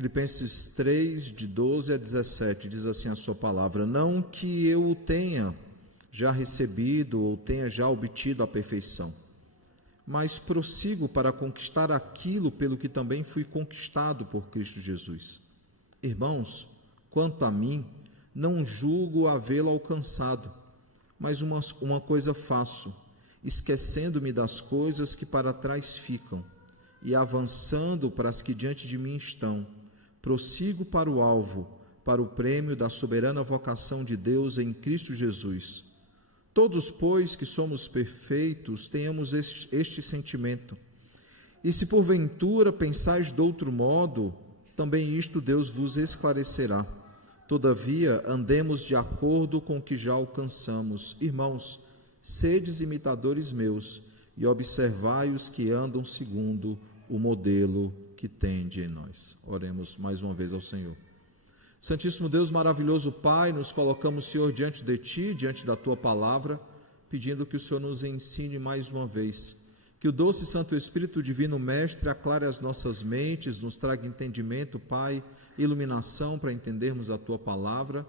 Filipenses 3, de 12 a 17, diz assim a sua palavra: não que eu o tenha já recebido ou tenha já obtido a perfeição, mas prossigo para conquistar aquilo pelo que também fui conquistado por Cristo Jesus. Irmãos, quanto a mim, não julgo havê-lo alcançado, mas uma coisa faço, esquecendo-me das coisas que para trás ficam e avançando para as que diante de mim estão, prossigo para o alvo, para o prêmio da soberana vocação de Deus em Cristo Jesus. Todos, pois, que somos perfeitos, tenhamos este sentimento. E se porventura pensais de outro modo, também isto Deus vos esclarecerá. Todavia, andemos de acordo com o que já alcançamos. Irmãos, sedes imitadores meus e observai os que andam segundo o modelo que tende em nós. Oremos mais uma vez ao Senhor. Santíssimo Deus, maravilhoso Pai, nos colocamos, Senhor, diante de Ti, diante da Tua palavra, pedindo que o Senhor nos ensine mais uma vez, que o doce Santo Espírito Divino Mestre aclare as nossas mentes, nos traga entendimento, Pai, iluminação para entendermos a Tua palavra,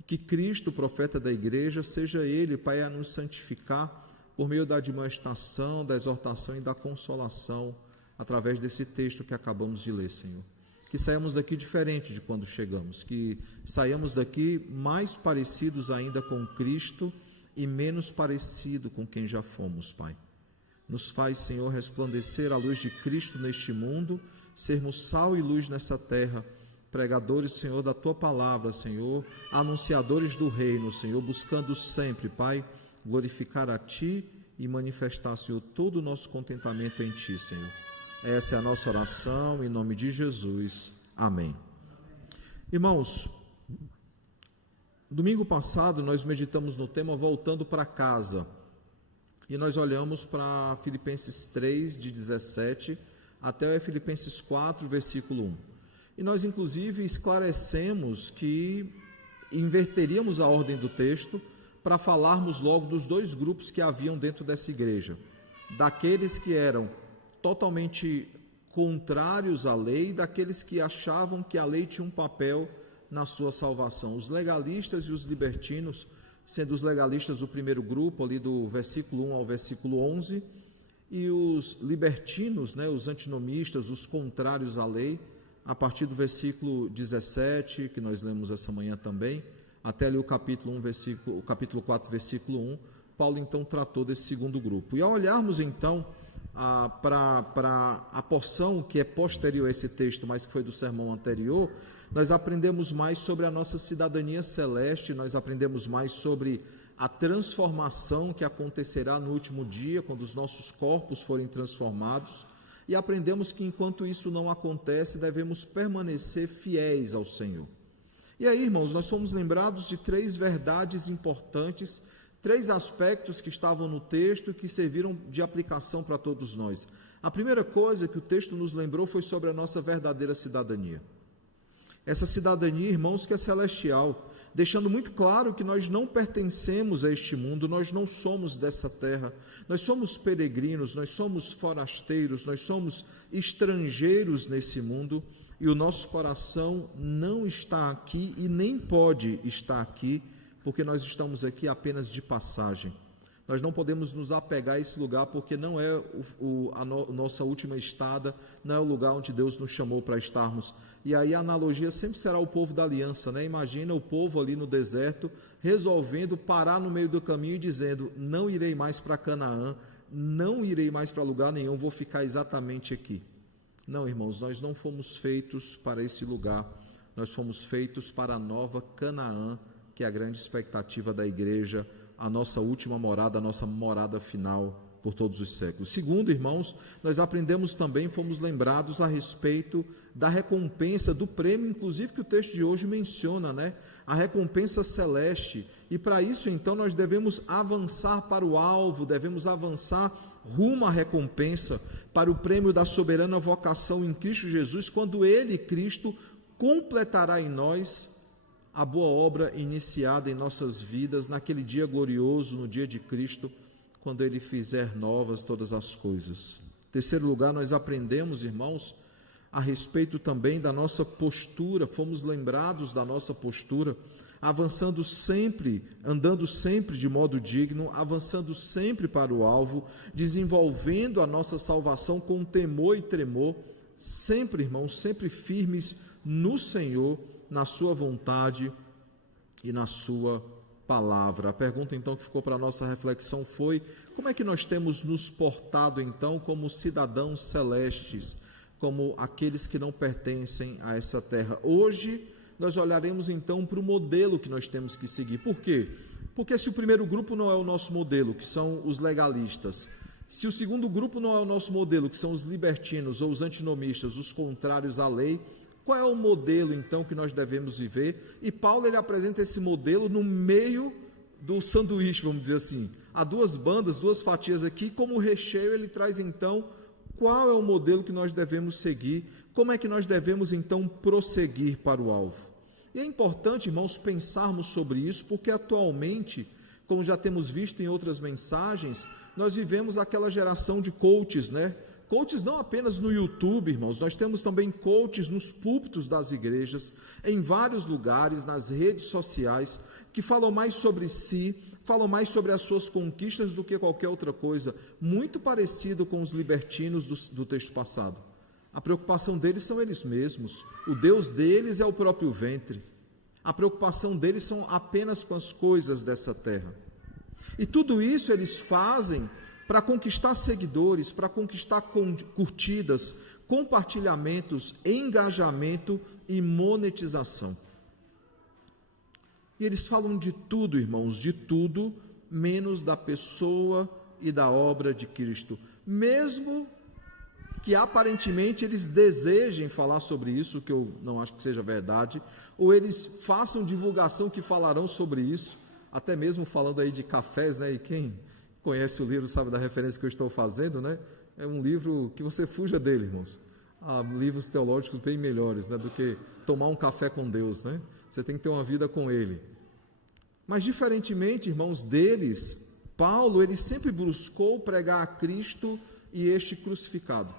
e que Cristo, profeta da igreja, seja Ele, Pai, a nos santificar por meio da admoestação, da exortação e da consolação, através desse texto que acabamos de ler, Senhor. Que saiamos daqui diferente de quando chegamos, que saiamos daqui mais parecidos ainda com Cristo e menos parecido com quem já fomos, Pai. Nos faz, Senhor, resplandecer a luz de Cristo neste mundo, sermos sal e luz nessa terra, pregadores, Senhor, da Tua palavra, Senhor, anunciadores do reino, Senhor, buscando sempre, Pai, glorificar a Ti e manifestar, Senhor, todo o nosso contentamento em Ti, Senhor. Essa é a nossa oração, em nome de Jesus. Amém. Irmãos, domingo passado nós meditamos no tema Voltando para Casa, e nós olhamos para Filipenses 3, de 17, até Filipenses 4, versículo 1. E nós, inclusive, esclarecemos que inverteríamos a ordem do texto para falarmos logo dos dois grupos que haviam dentro dessa igreja, daqueles que eram totalmente contrários à lei, daqueles que achavam que a lei tinha um papel na sua salvação, os legalistas e os libertinos, sendo os legalistas o primeiro grupo, ali do versículo 1 ao versículo 11, e os libertinos, os antinomistas, os contrários à lei, a partir do versículo 17, que nós lemos essa manhã também, até ali o capítulo 4, versículo 1, Paulo então tratou desse segundo grupo. E ao olharmos então para a porção que é posterior a esse texto, mas que foi do sermão anterior, nós aprendemos mais sobre a nossa cidadania celeste, nós aprendemos mais sobre a transformação que acontecerá no último dia, quando os nossos corpos forem transformados, e aprendemos que enquanto isso não acontece, devemos permanecer fiéis ao Senhor. E aí, irmãos, nós fomos lembrados de três verdades importantes, três aspectos que estavam no texto e que serviram de aplicação para todos nós. A primeira coisa que o texto nos lembrou foi sobre a nossa verdadeira cidadania. Essa cidadania, irmãos, que é celestial, deixando muito claro que nós não pertencemos a este mundo, nós não somos dessa terra, nós somos peregrinos, nós somos forasteiros, nós somos estrangeiros nesse mundo, e o nosso coração não está aqui e nem pode estar aqui, porque nós estamos aqui apenas de passagem. Nós não podemos nos apegar a esse lugar, porque não é a nossa última estada, não é o lugar onde Deus nos chamou para estarmos. E aí a analogia sempre será o povo da aliança, Imagina o povo ali no deserto, resolvendo parar no meio do caminho e dizendo: não irei mais para Canaã, não irei mais para lugar nenhum, vou ficar exatamente aqui. Não, irmãos, nós não fomos feitos para esse lugar, nós fomos feitos para a nova Canaã, que é a grande expectativa da igreja, a nossa última morada, a nossa morada final por todos os séculos. Segundo, irmãos, nós aprendemos também, fomos lembrados a respeito da recompensa, do prêmio, inclusive que o texto de hoje menciona, a recompensa celeste. E para isso, então, nós devemos avançar para o alvo, devemos avançar rumo à recompensa, para o prêmio da soberana vocação em Cristo Jesus, quando Ele, Cristo, completará em nós a boa obra iniciada em nossas vidas, naquele dia glorioso, no dia de Cristo, quando Ele fizer novas todas as coisas. Em terceiro lugar, nós aprendemos, irmãos, a respeito também da nossa postura, fomos lembrados da nossa postura, avançando sempre, andando sempre de modo digno, avançando sempre para o alvo, desenvolvendo a nossa salvação com temor e tremor, sempre, irmãos, sempre firmes no Senhor, na sua vontade e na sua palavra. A pergunta então que ficou para a nossa reflexão foi: como é que nós temos nos portado então como cidadãos celestes, como aqueles que não pertencem a essa terra? Hoje nós olharemos então para o modelo que nós temos que seguir. Por quê? Porque se o primeiro grupo não é o nosso modelo, que são os legalistas, se o segundo grupo não é o nosso modelo, que são os libertinos ou os antinomistas, os contrários à lei, qual é o modelo então que nós devemos viver? E Paulo ele apresenta esse modelo no meio do sanduíche, vamos dizer assim. Há duas bandas, duas fatias aqui, como recheio ele traz então qual é o modelo que nós devemos seguir, como é que nós devemos então prosseguir para o alvo. E é importante, irmãos, pensarmos sobre isso, porque atualmente, como já temos visto em outras mensagens, nós vivemos aquela geração de coaches, né? Coaches não apenas no YouTube, irmãos, nós temos também coaches nos púlpitos das igrejas, em vários lugares, nas redes sociais, que falam mais sobre si, falam mais sobre as suas conquistas do que qualquer outra coisa, muito parecido com os libertinos do texto passado. A preocupação deles são eles mesmos, o Deus deles é o próprio ventre, a preocupação deles são apenas com as coisas dessa terra. E tudo isso eles fazem para conquistar seguidores, para conquistar curtidas, compartilhamentos, engajamento e monetização. E eles falam de tudo, irmãos, de tudo, menos da pessoa e da obra de Cristo. Mesmo que aparentemente eles desejem falar sobre isso, que eu não acho que seja verdade, ou eles façam divulgação que falarão sobre isso, até mesmo falando aí de cafés, né? E quem conhece o livro sabe da referência que eu estou fazendo, né? É um livro que você fuja dele, irmãos. Há livros teológicos bem melhores, né, do que tomar um café com Deus, né? Você tem que ter uma vida com Ele. Mas diferentemente, irmãos, deles, Paulo, ele sempre buscou pregar a Cristo e este crucificado.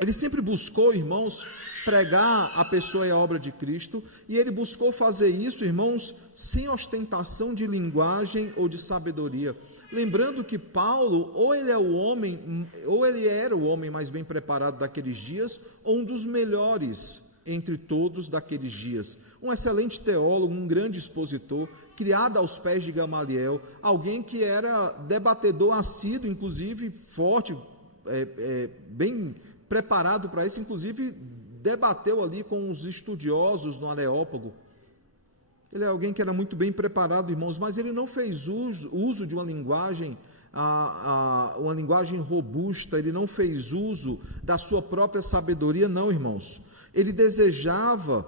Ele sempre buscou, irmãos, pregar a pessoa e a obra de Cristo, e ele buscou fazer isso, irmãos, sem ostentação de linguagem ou de sabedoria. Lembrando que Paulo, ou ele era o homem mais bem preparado daqueles dias, ou um dos melhores entre todos daqueles dias. Um excelente teólogo, um grande expositor, criado aos pés de Gamaliel, alguém que era debatedor assíduo, inclusive forte, bem preparado para isso, inclusive debateu ali com os estudiosos no Areópago. Ele é alguém que era muito bem preparado, irmãos, mas ele não fez uso de uma linguagem robusta, ele não fez uso da sua própria sabedoria, não, irmãos. Ele desejava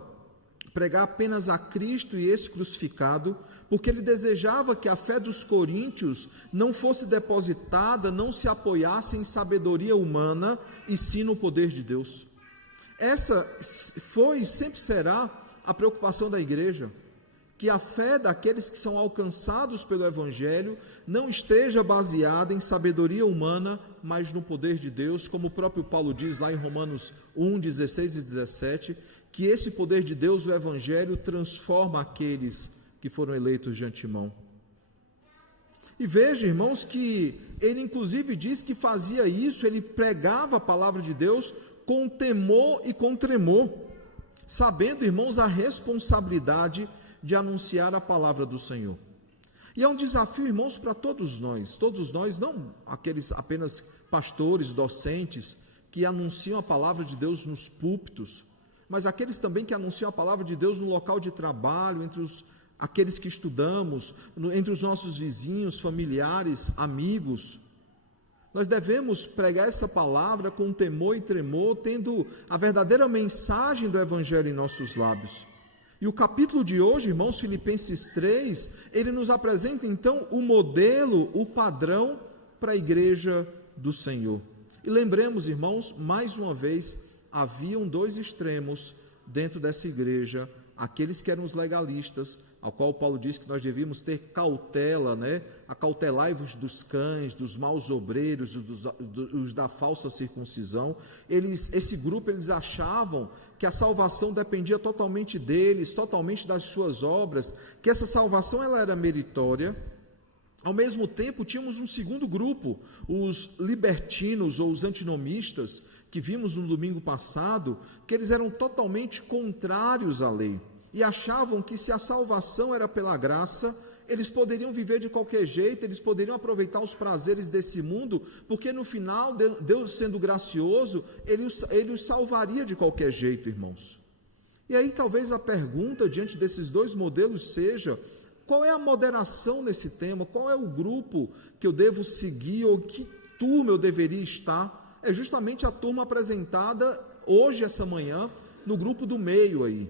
pregar apenas a Cristo e esse crucificado, porque ele desejava que a fé dos coríntios não fosse depositada, não se apoiasse em sabedoria humana, e sim no poder de Deus. Essa foi e sempre será a preocupação da igreja, que a fé daqueles que são alcançados pelo Evangelho não esteja baseada em sabedoria humana, mas no poder de Deus, como o próprio Paulo diz lá em Romanos 1, 16 e 17, que esse poder de Deus, o Evangelho, transforma aqueles que foram eleitos de antemão. E veja, irmãos, que ele inclusive diz que fazia isso, ele pregava a palavra de Deus com temor e com tremor, sabendo, irmãos, a responsabilidade de anunciar a palavra do Senhor. E é um desafio, irmãos, para todos nós, não aqueles apenas pastores, docentes, que anunciam a palavra de Deus nos púlpitos, mas aqueles também que anunciam a palavra de Deus no local de trabalho, aqueles que estudamos, entre os nossos vizinhos, familiares, amigos. Nós devemos pregar essa palavra com temor e tremor, tendo a verdadeira mensagem do Evangelho em nossos lábios. E o capítulo de hoje, irmãos, Filipenses 3, ele nos apresenta então o modelo, o padrão para a igreja do Senhor. E lembremos, irmãos, mais uma vez, haviam dois extremos dentro dessa igreja, aqueles que eram os legalistas, ao qual Paulo diz que nós devíamos ter cautela, né? Acautelai-vos dos cães, dos maus obreiros, dos da falsa circuncisão. Esse grupo, eles achavam que a salvação dependia totalmente deles, totalmente das suas obras, que essa salvação ela era meritória. Ao mesmo tempo, tínhamos um segundo grupo, os libertinos ou os antinomistas, que vimos no domingo passado, que eles eram totalmente contrários à lei e achavam que se a salvação era pela graça, eles poderiam viver de qualquer jeito, eles poderiam aproveitar os prazeres desse mundo, porque no final, Deus sendo gracioso, Ele os salvaria de qualquer jeito, irmãos. E aí talvez a pergunta diante desses dois modelos seja: qual é a moderação nesse tema? Qual é o grupo que eu devo seguir, ou que turma eu deveria estar? É justamente a turma apresentada hoje, essa manhã, no grupo do meio aí,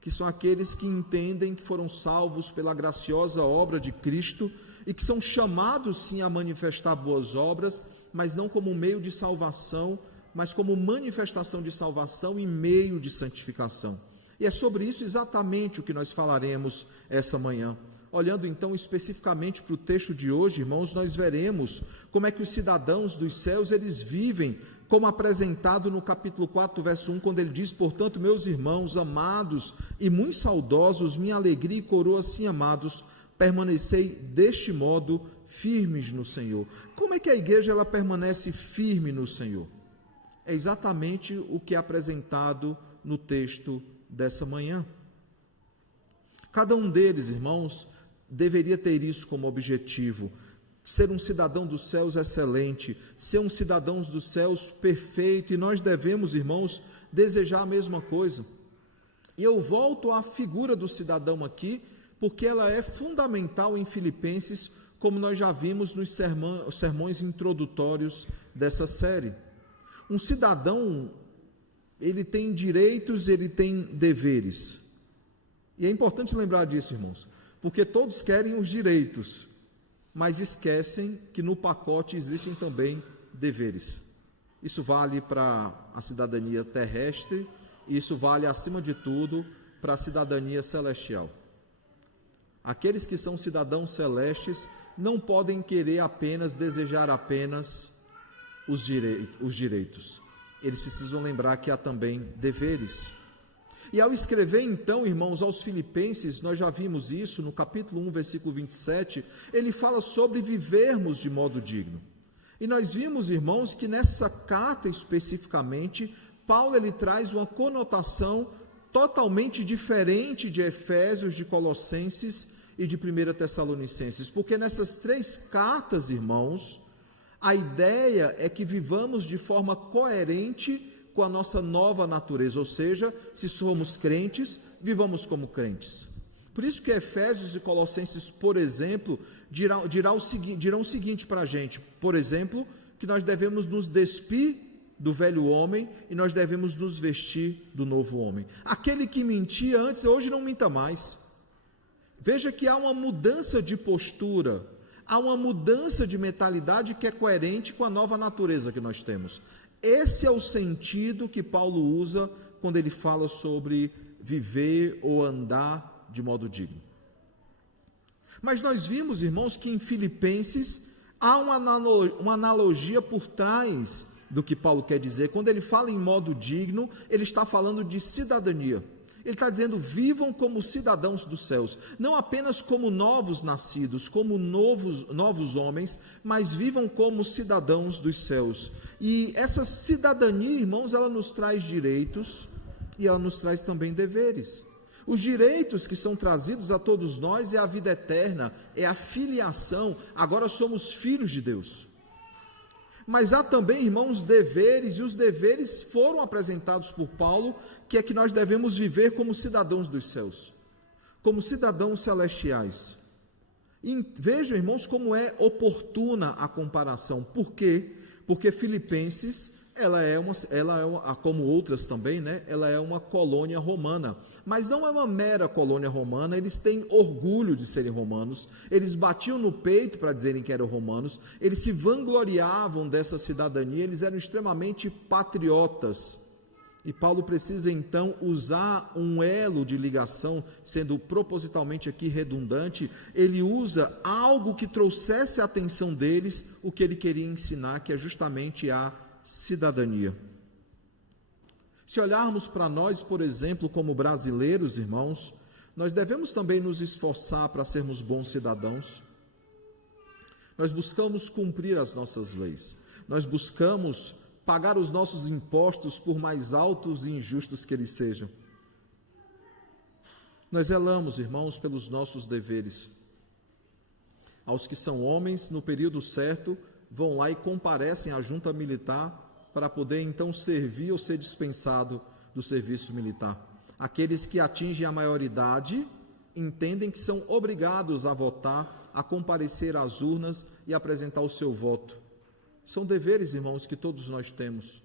que são aqueles que entendem que foram salvos pela graciosa obra de Cristo e que são chamados sim a manifestar boas obras, mas não como meio de salvação, mas como manifestação de salvação e meio de santificação. E é sobre isso exatamente o que nós falaremos essa manhã. Olhando então especificamente para o texto de hoje, irmãos, nós veremos como é que os cidadãos dos céus, eles vivem, como apresentado no capítulo 4, verso 1, quando ele diz: portanto, meus irmãos, amados e muito saudosos, minha alegria e coroa assim amados, permanecei deste modo firmes no Senhor. Como é que a igreja ela permanece firme no Senhor? É exatamente o que é apresentado no texto dessa manhã. Cada um deles, irmãos, deveria ter isso como objetivo: ser um cidadão dos céus excelente, ser um cidadão dos céus perfeito, e nós devemos, irmãos, desejar a mesma coisa. E eu volto à figura do cidadão aqui, porque ela é fundamental em Filipenses, como nós já vimos nos sermões introdutórios dessa série. Um cidadão, ele tem direitos, ele tem deveres. E é importante lembrar disso, irmãos, porque todos querem os direitos, mas esquecem que no pacote existem também deveres. Isso vale para a cidadania terrestre, e isso vale, acima de tudo, para a cidadania celestial. Aqueles que são cidadãos celestes não podem querer apenas, desejar apenas os direitos. Eles precisam lembrar que há também deveres. E ao escrever então, irmãos, aos Filipenses, nós já vimos isso no capítulo 1, versículo 27, ele fala sobre vivermos de modo digno. E nós vimos, irmãos, que nessa carta especificamente, Paulo ele traz uma conotação totalmente diferente de Efésios, de Colossenses e de 1 Tessalonicenses, porque nessas três cartas, irmãos, a ideia é que vivamos de forma coerente com a nossa nova natureza, ou seja, se somos crentes, vivamos como crentes. Por isso que Efésios e Colossenses, por exemplo, dirão o seguinte para a gente, por exemplo, que nós devemos nos despir do velho homem e nós devemos nos vestir do novo homem. Aquele que mentia antes, hoje não minta mais. Veja que há uma mudança de postura, há uma mudança de mentalidade que é coerente com a nova natureza que nós temos. Esse é o sentido que Paulo usa quando ele fala sobre viver ou andar de modo digno. Mas nós vimos, irmãos, que em Filipenses há uma analogia por trás do que Paulo quer dizer. Quando ele fala em modo digno, ele está falando de cidadania. Ele está dizendo: vivam como cidadãos dos céus, não apenas como novos nascidos, como novos homens, mas vivam como cidadãos dos céus. E essa cidadania, irmãos, ela nos traz direitos e ela nos traz também deveres. Os direitos que são trazidos a todos nós é a vida eterna, é a filiação, agora somos filhos de Deus. Mas há também, irmãos, deveres, e os deveres foram apresentados por Paulo, que é que nós devemos viver como cidadãos dos céus, como cidadãos celestiais. E vejam, irmãos, como é oportuna a comparação. Por quê? Porque Filipenses, ela é como outras também, né? Ela é uma colônia romana, mas não é uma mera colônia romana. Eles têm orgulho de serem romanos, eles batiam no peito para dizerem que eram romanos, eles se vangloriavam dessa cidadania, eles eram extremamente patriotas. E Paulo precisa então usar um elo de ligação, sendo propositalmente aqui redundante, ele usa algo que trouxesse a atenção deles, o que ele queria ensinar, que é justamente a cidadania. Se olharmos para nós, por exemplo, como brasileiros, irmãos, nós devemos também nos esforçar para sermos bons cidadãos. Nós buscamos cumprir as nossas leis, nós buscamos pagar os nossos impostos, por mais altos e injustos que eles sejam. Nós zelamos, irmãos, pelos nossos deveres. Aos que são homens, no período certo, vão lá e comparecem à junta militar para poder então servir ou ser dispensado do serviço militar. Aqueles que atingem a maioridade entendem que são obrigados a votar, a comparecer às urnas e apresentar o seu voto. São deveres, irmãos, que todos nós temos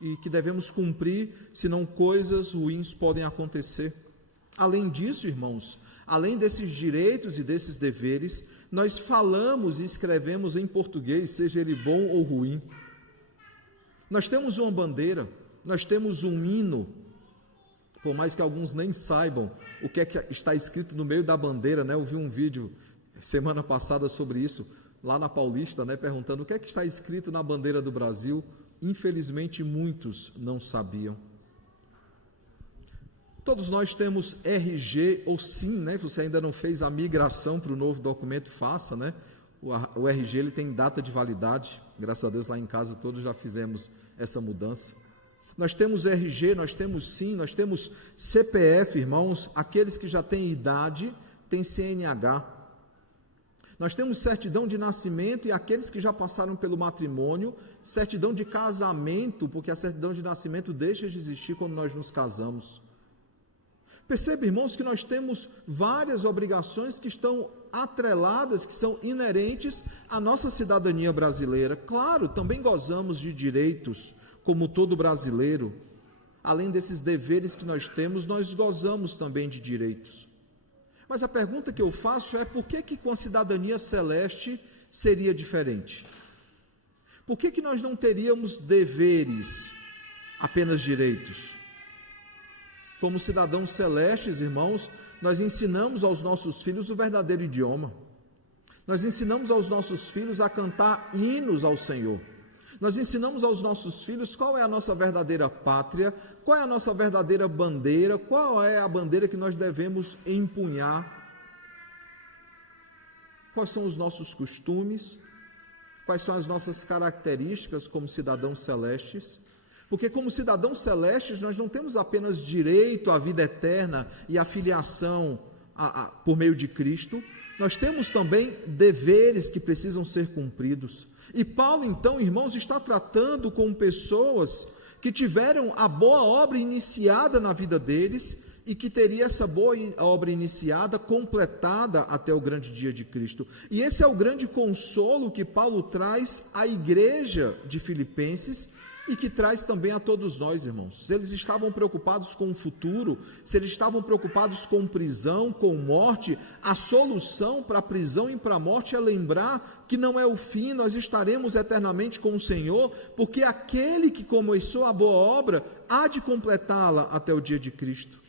e que devemos cumprir, senão coisas ruins podem acontecer. Além disso, irmãos, além desses direitos e desses deveres, nós falamos e escrevemos em português, seja ele bom ou ruim. Nós temos uma bandeira, nós temos um hino, por mais que alguns nem saibam o que é que está escrito no meio da bandeira, né? Eu vi um vídeo semana passada sobre isso, lá na Paulista, né, perguntando o que é que está escrito na bandeira do Brasil. Infelizmente, muitos não sabiam. Todos nós temos RG ou SIM, né? Se você ainda não fez a migração para o novo documento, faça, né? O RG ele tem data de validade. Graças a Deus, lá em casa todos já fizemos essa mudança. Nós temos RG, nós temos SIM, nós temos CPF, irmãos. Aqueles que já têm idade têm CNH. Nós temos certidão de nascimento e aqueles que já passaram pelo matrimônio, certidão de casamento, porque a certidão de nascimento deixa de existir quando nós nos casamos. Perceba, irmãos, que nós temos várias obrigações que estão atreladas, que são inerentes à nossa cidadania brasileira. Claro, também gozamos de direitos, como todo brasileiro. Além desses deveres que nós temos, nós gozamos também de direitos. Mas a pergunta que eu faço é: por que com a cidadania celeste seria diferente? Por que nós não teríamos deveres, apenas direitos? Como cidadãos celestes, irmãos, nós ensinamos aos nossos filhos o verdadeiro idioma. Nós ensinamos aos nossos filhos a cantar hinos ao Senhor. Nós ensinamos aos nossos filhos qual é a nossa verdadeira pátria, qual é a nossa verdadeira bandeira, qual é a bandeira que nós devemos empunhar, quais são os nossos costumes, quais são as nossas características como cidadãos celestes. Porque como cidadãos celestes nós não temos apenas direito à vida eterna e à filiação por meio de Cristo, nós temos também deveres que precisam ser cumpridos. E Paulo, então, irmãos, está tratando com pessoas que tiveram a boa obra iniciada na vida deles e que teria essa boa obra iniciada completada até o grande dia de Cristo. E esse é o grande consolo que Paulo traz à igreja de Filipenses e que traz também a todos nós, irmãos. Se eles estavam preocupados com o futuro, se eles estavam preocupados com prisão, com morte, a solução para a prisão e para a morte é lembrar que não é o fim, nós estaremos eternamente com o Senhor, porque aquele que começou a boa obra há de completá-la até o dia de Cristo.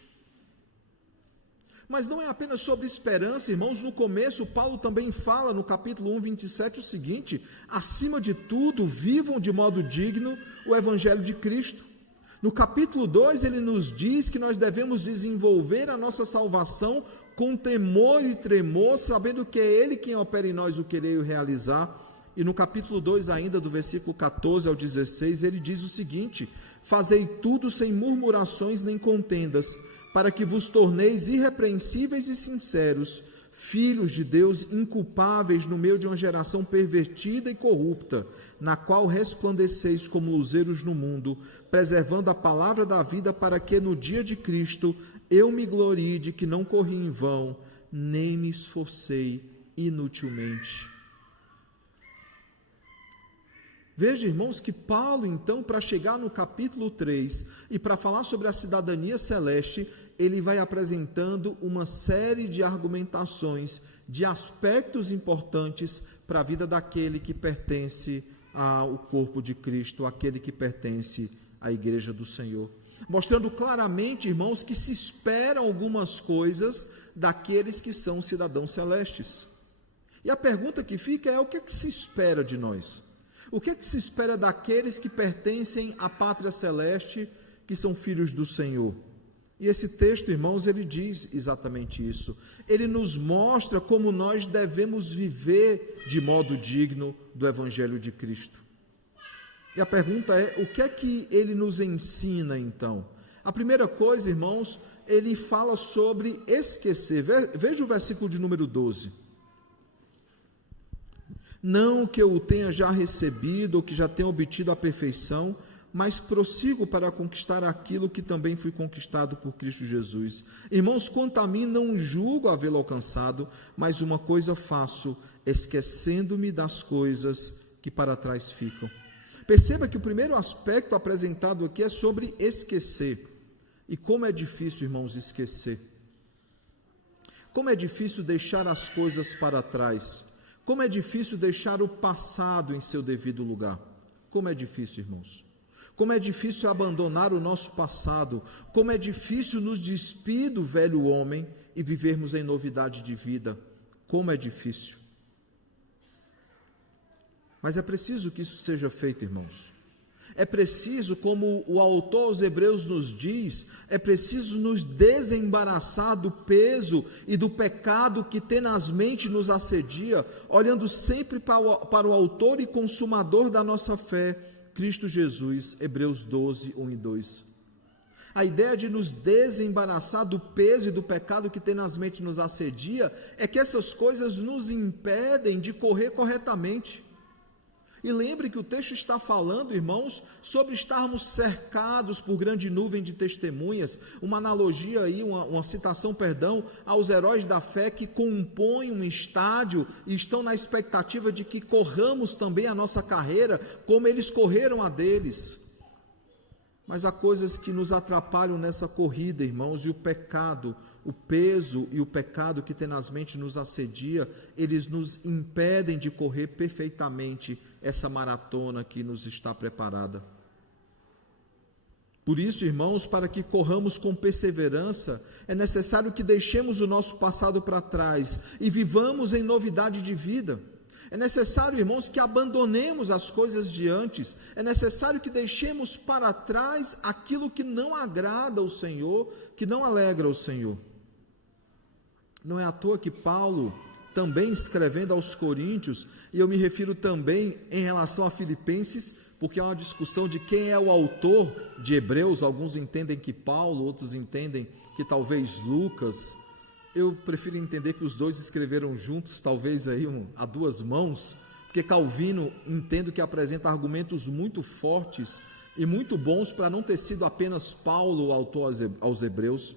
Mas não é apenas sobre esperança, irmãos. No começo, Paulo também fala no capítulo 1, 27, o seguinte: acima de tudo, vivam de modo digno o evangelho de Cristo. No capítulo 2, ele nos diz que nós devemos desenvolver a nossa salvação com temor e tremor, sabendo que é Ele quem opera em nós o querer e o realizar. E no capítulo 2 ainda, do versículo 14 ao 16, ele diz o seguinte: fazei tudo sem murmurações nem contendas, para que vos torneis irrepreensíveis e sinceros, filhos de Deus inculpáveis no meio de uma geração pervertida e corrupta, na qual resplandeceis como luzeiros no mundo, preservando a palavra da vida, para que no dia de Cristo eu me glorie de que não corri em vão, nem me esforcei inutilmente. Veja, irmãos, que Paulo, então, para chegar no capítulo 3 e para falar sobre a cidadania celeste, ele vai apresentando uma série de argumentações, de aspectos importantes para a vida daquele que pertence ao corpo de Cristo, aquele que pertence a igreja do Senhor, mostrando claramente, irmãos, que se esperam algumas coisas daqueles que são cidadãos celestes. E a pergunta que fica é: o que é que se espera de nós? O que é que se espera daqueles que pertencem à pátria celeste, que são filhos do Senhor? E esse texto, irmãos, ele diz exatamente isso. Ele nos mostra como nós devemos viver de modo digno do Evangelho de Cristo. E a pergunta é: o que é que ele nos ensina, então? A primeira coisa, irmãos, ele fala sobre esquecer. Veja o versículo de número 12. Não que eu o tenha já recebido ou que já tenha obtido a perfeição, mas prossigo para conquistar aquilo que também fui conquistado por Cristo Jesus. Irmãos, quanto a mim, não julgo havê-lo alcançado, mas uma coisa faço, esquecendo-me das coisas que para trás ficam. Perceba que o primeiro aspecto apresentado aqui é sobre esquecer. E como é difícil, irmãos, esquecer. Como é difícil deixar as coisas para trás. Como é difícil deixar o passado em seu devido lugar. Como é difícil, irmãos. Como é difícil abandonar o nosso passado. Como é difícil nos despir do velho homem e vivermos em novidade de vida. Como é difícil. Mas é preciso que isso seja feito, irmãos. É preciso, como o autor aos Hebreus nos diz, é preciso nos desembaraçar do peso e do pecado que tenazmente nos assedia, olhando sempre para o autor e consumador da nossa fé, Cristo Jesus, Hebreus 12, 1 e 2. A ideia de nos desembaraçar do peso e do pecado que tenazmente nos assedia é que essas coisas nos impedem de correr corretamente. E lembre que o texto está falando, irmãos, sobre estarmos cercados por grande nuvem de testemunhas, uma analogia aí, uma citação, aos heróis da fé que compõem um estádio e estão na expectativa de que corramos também a nossa carreira, como eles correram a deles. Mas há coisas que nos atrapalham nessa corrida, irmãos, e o pecado, o peso e o pecado que tenazmente nos assedia, eles nos impedem de correr perfeitamente essa maratona que nos está preparada. Por isso, irmãos, para que corramos com perseverança, é necessário que deixemos o nosso passado para trás e vivamos em novidade de vida. É necessário, irmãos, que abandonemos as coisas de antes. É necessário que deixemos para trás aquilo que não agrada ao Senhor, que não alegra ao Senhor. Não é à toa que Paulo, também escrevendo aos Coríntios, e eu me refiro também em relação a Filipenses, porque há uma discussão de quem é o autor de Hebreus. Alguns entendem que Paulo, outros entendem que talvez Lucas. Eu prefiro entender que os dois escreveram juntos, talvez aí a duas mãos, porque Calvino entendo que apresenta argumentos muito fortes e muito bons para não ter sido apenas Paulo o autor aos Hebreus.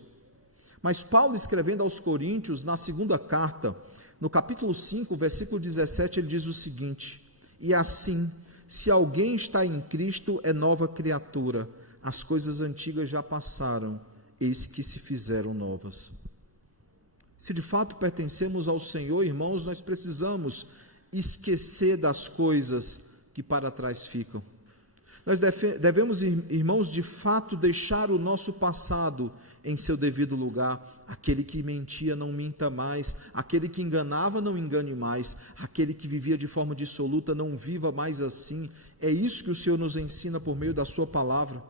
Mas Paulo, escrevendo aos Coríntios, na segunda carta, no capítulo 5, versículo 17, ele diz o seguinte: e assim, se alguém está em Cristo, é nova criatura, as coisas antigas já passaram, eis que se fizeram novas. Se de fato pertencemos ao Senhor, irmãos, nós precisamos esquecer das coisas que para trás ficam. Nós devemos, irmãos, de fato deixar o nosso passado em seu devido lugar. Aquele que mentia não minta mais, aquele que enganava não engane mais, aquele que vivia de forma dissoluta não viva mais assim. É isso que o Senhor nos ensina por meio da sua palavra.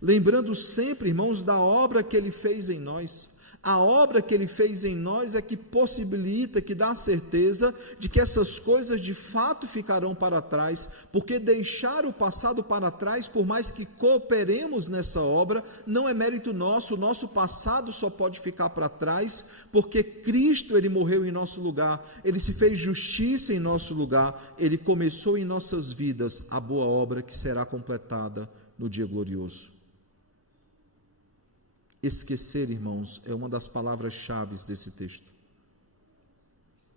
Lembrando sempre, irmãos, da obra que Ele fez em nós. A obra que Ele fez em nós é que possibilita, que dá a certeza de que essas coisas de fato ficarão para trás, porque deixar o passado para trás, por mais que cooperemos nessa obra, não é mérito nosso. O nosso passado só pode ficar para trás, porque Cristo, Ele morreu em nosso lugar, Ele se fez justiça em nosso lugar, Ele começou em nossas vidas a boa obra que será completada no dia glorioso. Esquecer, irmãos, é uma das palavras-chave desse texto.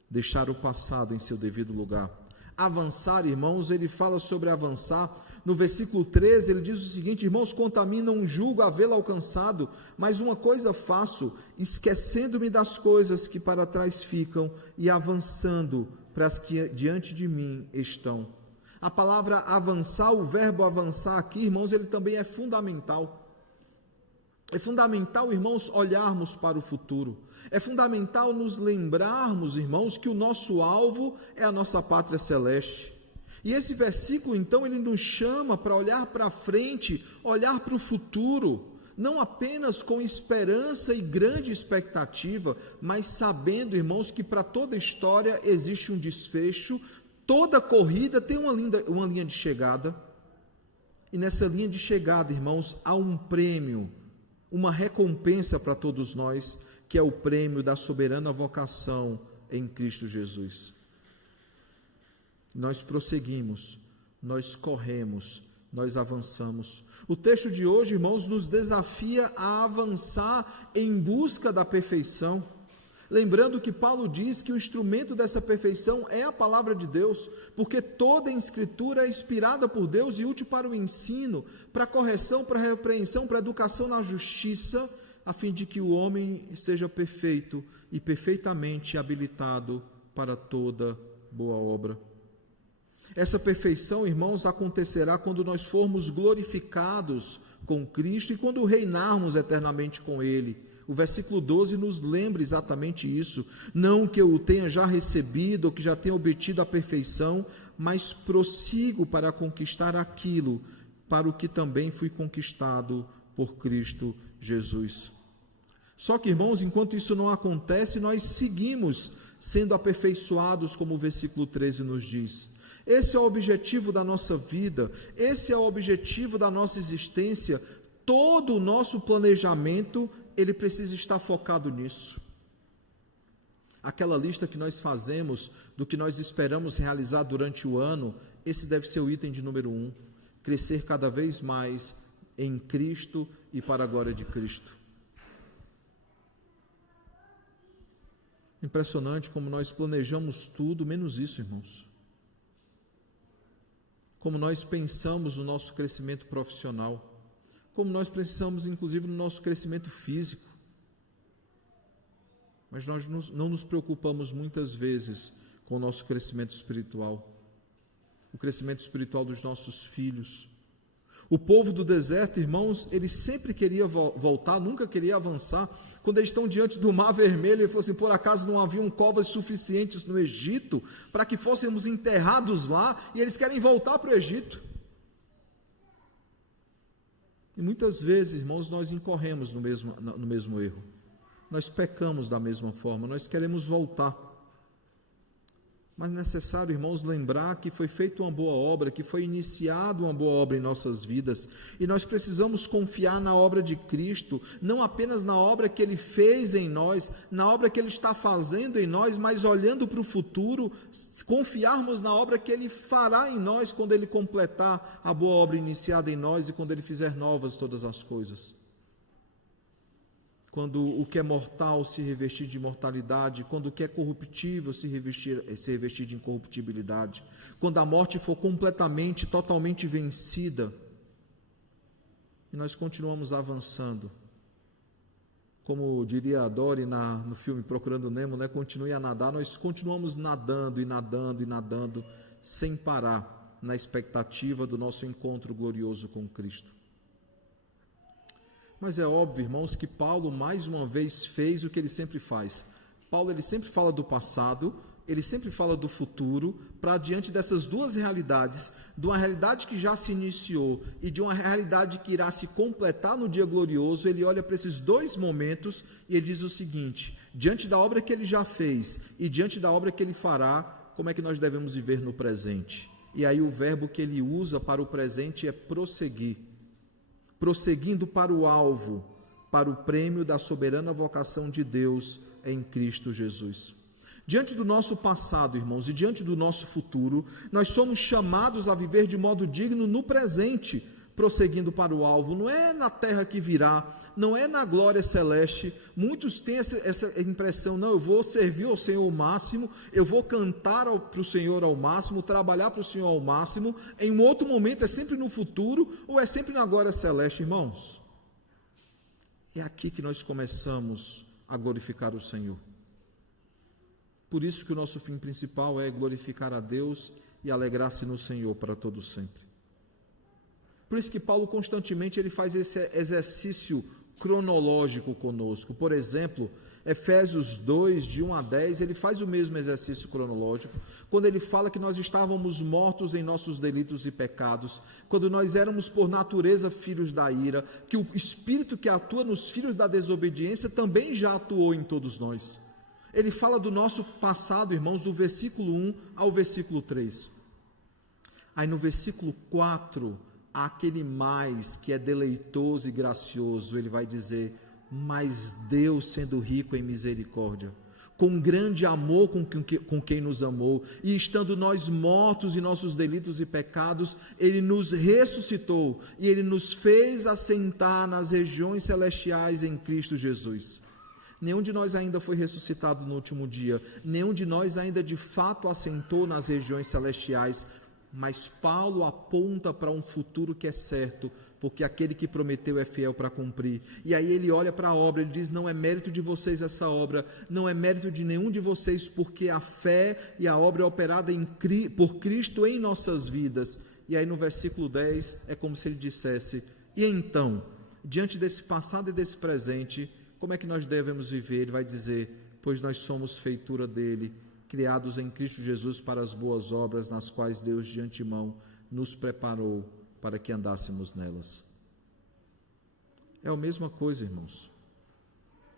Deixar o passado em seu devido lugar. Avançar, irmãos, ele fala sobre avançar. No versículo 13, ele diz o seguinte: irmãos, quanto a mim não julgo havê-lo alcançado, mas uma coisa faço, esquecendo-me das coisas que para trás ficam e avançando para as que diante de mim estão. A palavra avançar, o verbo avançar aqui, irmãos, ele também é fundamental. É fundamental, irmãos, olharmos para o futuro. É fundamental nos lembrarmos, irmãos, que o nosso alvo é a nossa pátria celeste. E esse versículo, então, ele nos chama para olhar para frente, olhar para o futuro, não apenas com esperança e grande expectativa, mas sabendo, irmãos, que para toda história existe um desfecho, toda corrida tem uma linha de chegada, e nessa linha de chegada, irmãos, há um prêmio, uma recompensa para todos nós, que é o prêmio da soberana vocação em Cristo Jesus. Nós prosseguimos, nós corremos, nós avançamos. O texto de hoje, irmãos, nos desafia a avançar em busca da perfeição. Lembrando que Paulo diz que o instrumento dessa perfeição é a palavra de Deus, porque toda a Escritura é inspirada por Deus e útil para o ensino, para a correção, para a repreensão, para a educação na justiça, a fim de que o homem seja perfeito e perfeitamente habilitado para toda boa obra. Essa perfeição, irmãos, acontecerá quando nós formos glorificados com Cristo e quando reinarmos eternamente com Ele. O versículo 12 nos lembra exatamente isso. Não que eu o tenha já recebido ou que já tenha obtido a perfeição, mas prossigo para conquistar aquilo para o que também fui conquistado por Cristo Jesus. Só que, irmãos, enquanto isso não acontece, nós seguimos sendo aperfeiçoados, como o versículo 13 nos diz. Esse é o objetivo da nossa vida, esse é o objetivo da nossa existência. Todo o nosso planejamento, ele precisa estar focado nisso. Aquela lista que nós fazemos do que nós esperamos realizar durante o ano, esse deve ser o item de número 1. Crescer cada vez mais em Cristo e para a glória de Cristo. Impressionante como nós planejamos tudo, menos isso, irmãos. Como nós pensamos no nosso crescimento profissional, como nós pensamos, inclusive, no nosso crescimento físico. Mas nós não nos preocupamos muitas vezes com o nosso crescimento espiritual, o crescimento espiritual dos nossos filhos. O povo do deserto, irmãos, ele sempre queria voltar, nunca queria avançar. Quando eles estão diante do Mar Vermelho, ele falou assim: por acaso não haviam covas suficientes no Egito para que fôssemos enterrados lá, e eles querem voltar para o Egito. E muitas vezes, irmãos, nós incorremos no mesmo erro. Nós pecamos da mesma forma, nós queremos voltar. Mas é necessário, irmãos, lembrar que foi feita uma boa obra, que foi iniciada uma boa obra em nossas vidas, e nós precisamos confiar na obra de Cristo, não apenas na obra que Ele fez em nós, na obra que Ele está fazendo em nós, mas olhando para o futuro, confiarmos na obra que Ele fará em nós quando Ele completar a boa obra iniciada em nós e quando Ele fizer novas todas as coisas. Quando o que é mortal se revestir de imortalidade, quando o que é corruptível se revestir de incorruptibilidade, quando a morte for completamente, totalmente vencida, e nós continuamos avançando. Como diria a Dory no filme Procurando Nemo, né? Continue a nadar, nós continuamos nadando e nadando e nadando, sem parar, na expectativa do nosso encontro glorioso com Cristo. Mas é óbvio, irmãos, que Paulo mais uma vez fez o que ele sempre faz. Paulo, ele sempre fala do passado, ele sempre fala do futuro, para diante dessas duas realidades, de uma realidade que já se iniciou e de uma realidade que irá se completar no dia glorioso, ele olha para esses dois momentos e ele diz o seguinte: diante da obra que ele já fez e diante da obra que ele fará, como é que nós devemos viver no presente? E aí o verbo que ele usa para o presente é prosseguir. Prosseguindo para o alvo, para o prêmio da soberana vocação de Deus em Cristo Jesus. Diante do nosso passado, irmãos, e diante do nosso futuro, nós somos chamados a viver de modo digno no presente, prosseguindo para o alvo. Não é na terra que virá, não é na glória celeste. Muitos têm essa impressão: não, eu vou servir ao Senhor ao máximo, eu vou cantar para o Senhor ao máximo, trabalhar para o Senhor ao máximo. Em um outro momento é sempre no futuro ou é sempre na glória celeste, irmãos? É aqui que nós começamos a glorificar o Senhor. Por isso que o nosso fim principal é glorificar a Deus e alegrar-se no Senhor para todo sempre. Por isso que Paulo constantemente ele faz esse exercício cronológico conosco. Por exemplo, Efésios 2, de 1 a 10, ele faz o mesmo exercício cronológico, quando ele fala que nós estávamos mortos em nossos delitos e pecados, quando nós éramos por natureza filhos da ira, que o Espírito que atua nos filhos da desobediência também já atuou em todos nós. Ele fala do nosso passado, irmãos, do versículo 1 ao versículo 3. Aí no versículo 4, aquele mais que é deleitoso e gracioso, ele vai dizer: mas Deus, sendo rico em misericórdia, com grande amor com quem nos amou, e estando nós mortos em nossos delitos e pecados, Ele nos ressuscitou, e Ele nos fez assentar nas regiões celestiais em Cristo Jesus. Nenhum de nós ainda foi ressuscitado no último dia, nenhum de nós ainda de fato assentou nas regiões celestiais, mas Paulo aponta para um futuro que é certo, porque aquele que prometeu é fiel para cumprir. E aí ele olha para a obra, ele diz: não é mérito de vocês essa obra, não é mérito de nenhum de vocês, porque a fé e a obra é operada por Cristo em nossas vidas. E aí no versículo 10 é como se ele dissesse: e então, diante desse passado e desse presente, como é que nós devemos viver? Ele vai dizer: pois nós somos feitura dele, criados em Cristo Jesus para as boas obras, nas quais Deus de antemão nos preparou para que andássemos nelas. É a mesma coisa, irmãos.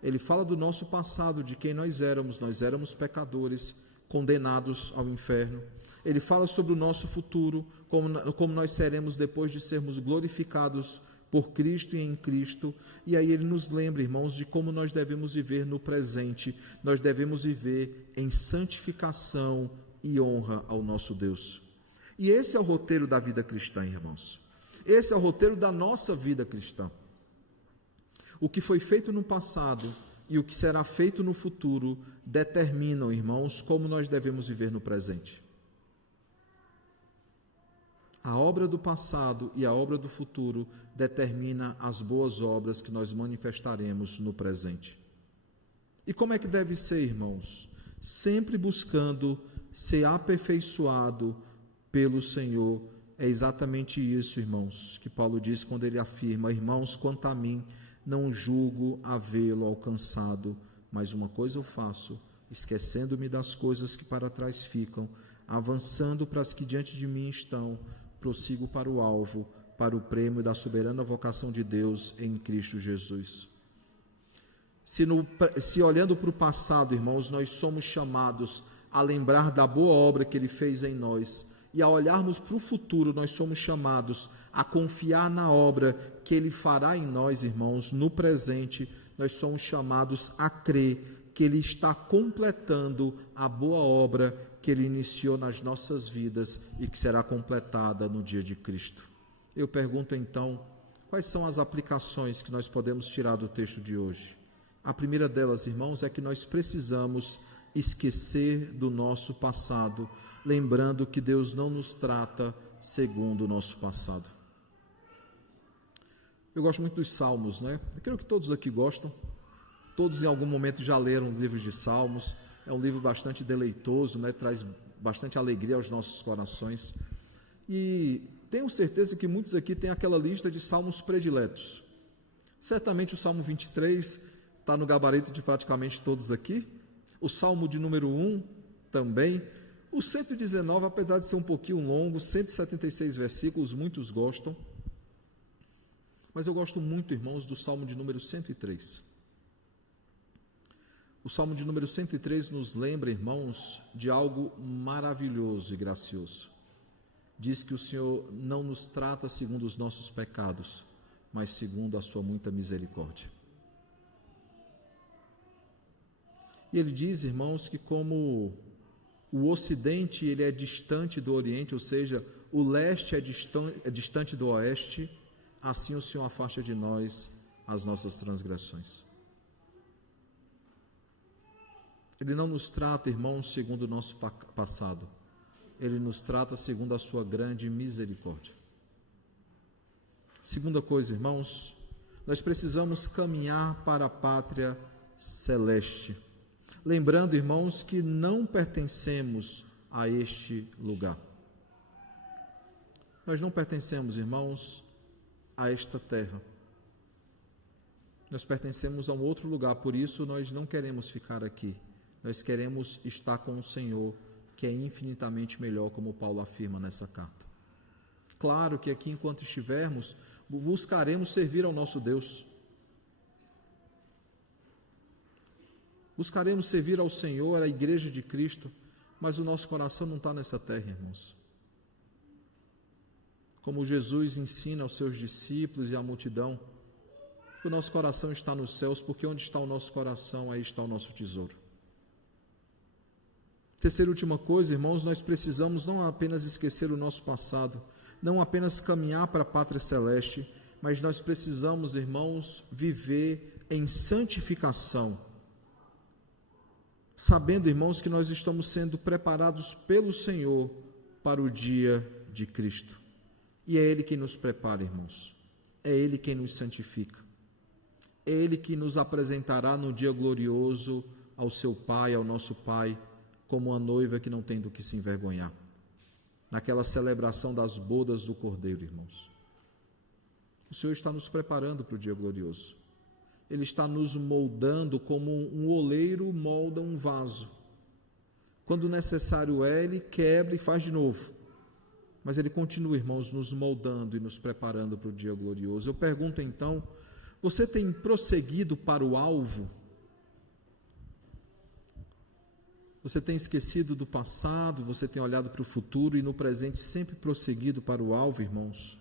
Ele fala do nosso passado, de quem nós éramos pecadores, condenados ao inferno. Ele fala sobre o nosso futuro, como nós seremos depois de sermos glorificados por Cristo e em Cristo. E aí ele nos lembra, irmãos, de como nós devemos viver no presente. Nós devemos viver em santificação e honra ao nosso Deus. E esse é o roteiro da vida cristã, irmãos. Esse é o roteiro da nossa vida cristã. O que foi feito no passado e o que será feito no futuro determinam, irmãos, como nós devemos viver no presente. A obra do passado e a obra do futuro determina as boas obras que nós manifestaremos no presente. E como é que deve ser, irmãos? Sempre buscando ser aperfeiçoado pelo Senhor. É exatamente isso, irmãos, que Paulo diz quando ele afirma: irmãos, quanto a mim, não julgo havê-lo alcançado, mas uma coisa eu faço, esquecendo-me das coisas que para trás ficam, avançando para as que diante de mim estão, prossigo para o alvo, para o prêmio da soberana vocação de Deus em Cristo Jesus. Se olhando para o passado, irmãos, nós somos chamados a lembrar da boa obra que Ele fez em nós, e ao olharmos para o futuro, nós somos chamados a confiar na obra que Ele fará em nós, irmãos. No presente, nós somos chamados a crer que Ele está completando a boa obra que Ele iniciou nas nossas vidas e que será completada no dia de Cristo. Eu pergunto então, quais são as aplicações que nós podemos tirar do texto de hoje? A primeira delas, irmãos, é que nós precisamos esquecer do nosso passado, lembrando que Deus não nos trata segundo o nosso passado. Eu gosto muito dos Salmos, né? Eu creio que todos aqui gostam. Todos em algum momento já leram os livros de Salmos. É um livro bastante deleitoso, né? Traz bastante alegria aos nossos corações. E tenho certeza que muitos aqui têm aquela lista de salmos prediletos. Certamente o Salmo 23 está no gabarito de praticamente todos aqui. O Salmo de número 1 também. O 119, apesar de ser um pouquinho longo, 176 versículos, muitos gostam. Mas eu gosto muito, irmãos, do Salmo de número 103. O Salmo de número 103 nos lembra, irmãos, de algo maravilhoso e gracioso. Diz que o Senhor não nos trata segundo os nossos pecados, mas segundo a sua muita misericórdia. E ele diz, irmãos, que como o Ocidente ele é distante do Oriente, ou seja, o leste é distante do oeste, assim o Senhor afasta de nós as nossas transgressões. Ele não nos trata, irmãos, segundo o nosso passado. Ele nos trata segundo a sua grande misericórdia. Segunda coisa, irmãos, nós precisamos caminhar para a pátria celeste. Lembrando, irmãos, que não pertencemos a este lugar. Nós não pertencemos, irmãos, a esta terra. Nós pertencemos a um outro lugar, por isso nós não queremos ficar aqui. Nós queremos estar com o Senhor, que é infinitamente melhor, como Paulo afirma nessa carta. Claro que aqui, enquanto estivermos, buscaremos servir ao nosso Deus. Buscaremos servir ao Senhor, à Igreja de Cristo, mas o nosso coração não está nessa terra, irmãos. Como Jesus ensina aos seus discípulos e à multidão, o nosso coração está nos céus, porque onde está o nosso coração, aí está o nosso tesouro. Terceira e última coisa, irmãos, nós precisamos não apenas esquecer o nosso passado, não apenas caminhar para a pátria celeste, mas nós precisamos, irmãos, viver em santificação, sabendo, irmãos, que nós estamos sendo preparados pelo Senhor para o dia de Cristo. E é Ele quem nos prepara, irmãos. É Ele quem nos santifica. É Ele que nos apresentará no dia glorioso ao seu Pai, ao nosso Pai, como uma noiva que não tem do que se envergonhar. Naquela celebração das bodas do Cordeiro, irmãos. O Senhor está nos preparando para o dia glorioso. Ele está nos moldando como um oleiro molda um vaso. Quando necessário é, Ele quebra e faz de novo. Mas Ele continua, irmãos, nos moldando e nos preparando para o dia glorioso. Eu pergunto então, você tem prosseguido para o alvo? Você tem esquecido do passado, você tem olhado para o futuro e no presente sempre prosseguido para o alvo, irmãos?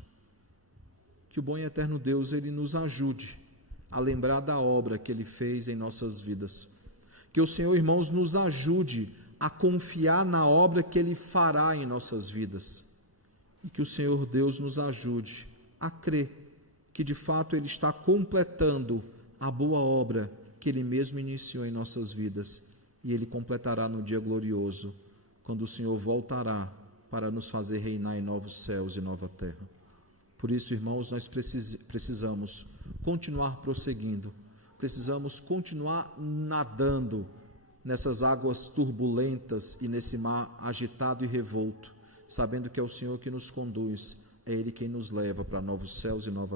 Que o bom e eterno Deus, Ele nos ajude a lembrar da obra que Ele fez em nossas vidas. Que o Senhor, irmãos, nos ajude a confiar na obra que Ele fará em nossas vidas. E que o Senhor Deus nos ajude a crer que de fato Ele está completando a boa obra que Ele mesmo iniciou em nossas vidas. E Ele completará no dia glorioso, quando o Senhor voltará para nos fazer reinar em novos céus e nova terra. Por isso, irmãos, nós precisamos continuar prosseguindo, precisamos continuar nadando nessas águas turbulentas e nesse mar agitado e revolto, sabendo que é o Senhor que nos conduz, é Ele quem nos leva para novos céus e nova terra.